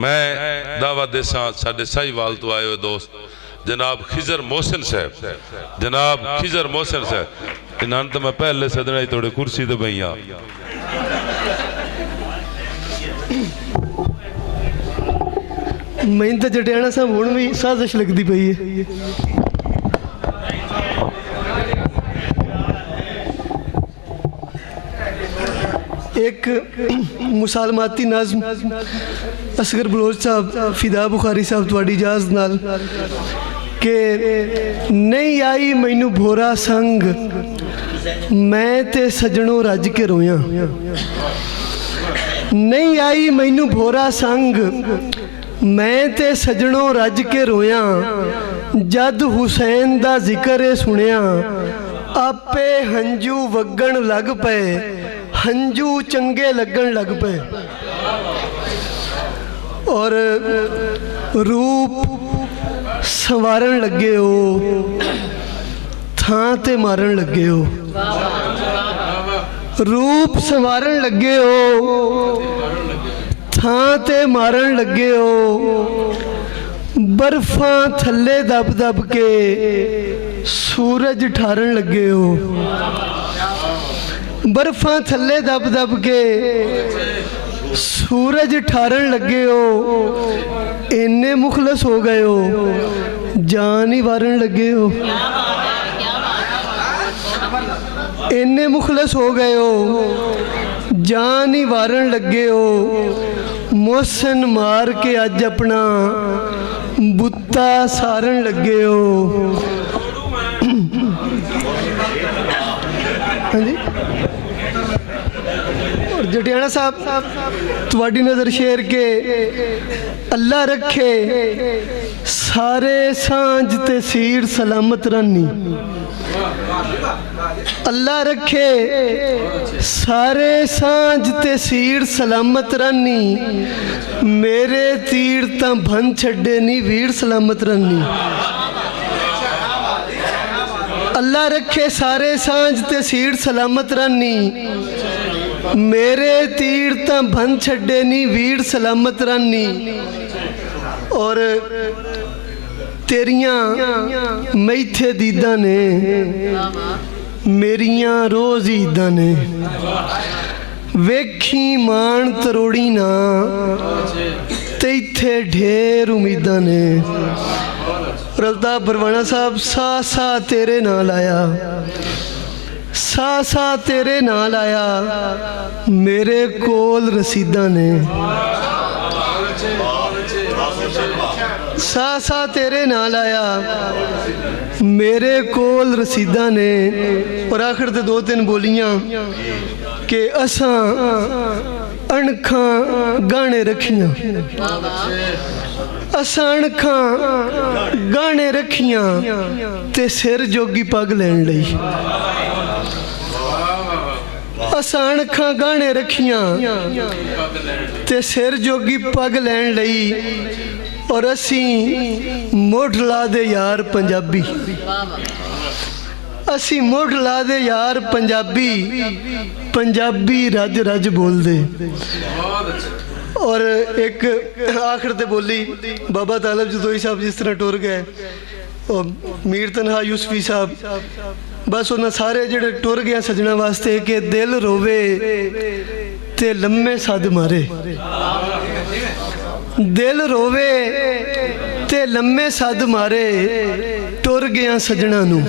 मैं दावा देसा साडे साहिवाल तो आए हुए दोस्त जनाब खिजर मोहसिन साहब, जनाब खिजर मोहसिन साहब, इन्होंने तो मैं पहले सदना ही थोड़े कुर्सी ते बइया। मैं तो जटियाना साहब हुण भी साजिश लगती पई है। एक मुसालमाती नज़म असगर बलोच साहब फिदा बुखारी साहब तुहाडी इजाज़त नाल के नहीं आई मैनू भोरा संग मैं ते सजनों रज के रोया, नहीं आई मैनू भोरा संग मैं ते सजनों रज के रोया, जद हुसैन दा जिक्र सुनिया आपे हंजू वगण लग पे, हंजू चंगे लगन लग पे और रूप संवारन लगे हो, थां ते मारन लगे हो, रूप संवारन लगे हो, थां ते मारन लगे हो, बर्फां थल्ले दब दब के सूरज ठारन लगे हो, बर्फां थल्ले दब दब के सूरज ठारन लगे हो, इन्ने मुखलस हो गए हो, जान ही वारन लगे हो, इन्ने मुखलस हो गए हो, जान ही वारन लगे हो, मोहसिन मार के अज अपना बुत्ता सारन लगे हो। हाँ जी जटियाना साहब तुहाडी नज़र शेर के अल्लाह रखे सारे सांझ ते सीर सलामत रानी, अल्लाह रखे सारे सांझ ते सीर सलामत रानी, मेरे तीर तां भन छड्डे नी वीर सलामत रानी, अल्लाह रखे सारे सांझ ते सीर सलामत रानी, मेरे तीर तां भन छड्डे नी वीर सलामत रानी, और तेरियां मैथे दीदा ने मेरियां रोज ईदा ने, वेखी मान तरोड़ी ना ते इत्थे ढेर उम्मीदा ने। रल्दा बरवाना साहब सा सा तेरे नाल आया, सा सा तेरे नाल आया, मेरे कोल रसीदा ने, सा सा तेरे नाल आया, मेरे कोल रसीदा ने। और आखिर ते दो तीन बोलियां कि असां अणखां गाने रखियां, असां अणखां गाने रखियां ते सिर जोगी पग लैन लई, असां अणखां गाने रखियां ते सिर जोगी पग लैन लई, और असी मुढ़ ला दे यार पंजाबी, असी मुढ़ ला दे यार पंजाबी, पंजाबी रज रज बोल दे। और एक आखिर ते बोली बाबा तालब जदोई साहब जिस तरह टुर गए, और मीर तनहा यूसफी साहब, बस उन्हें सारे जेड़े टुर गए सजना वास्ते कि दिल रोवे ते लम्मे सद मारे, दिल रोवे ते लम्मे सद मारे, टुर गया सजना नू।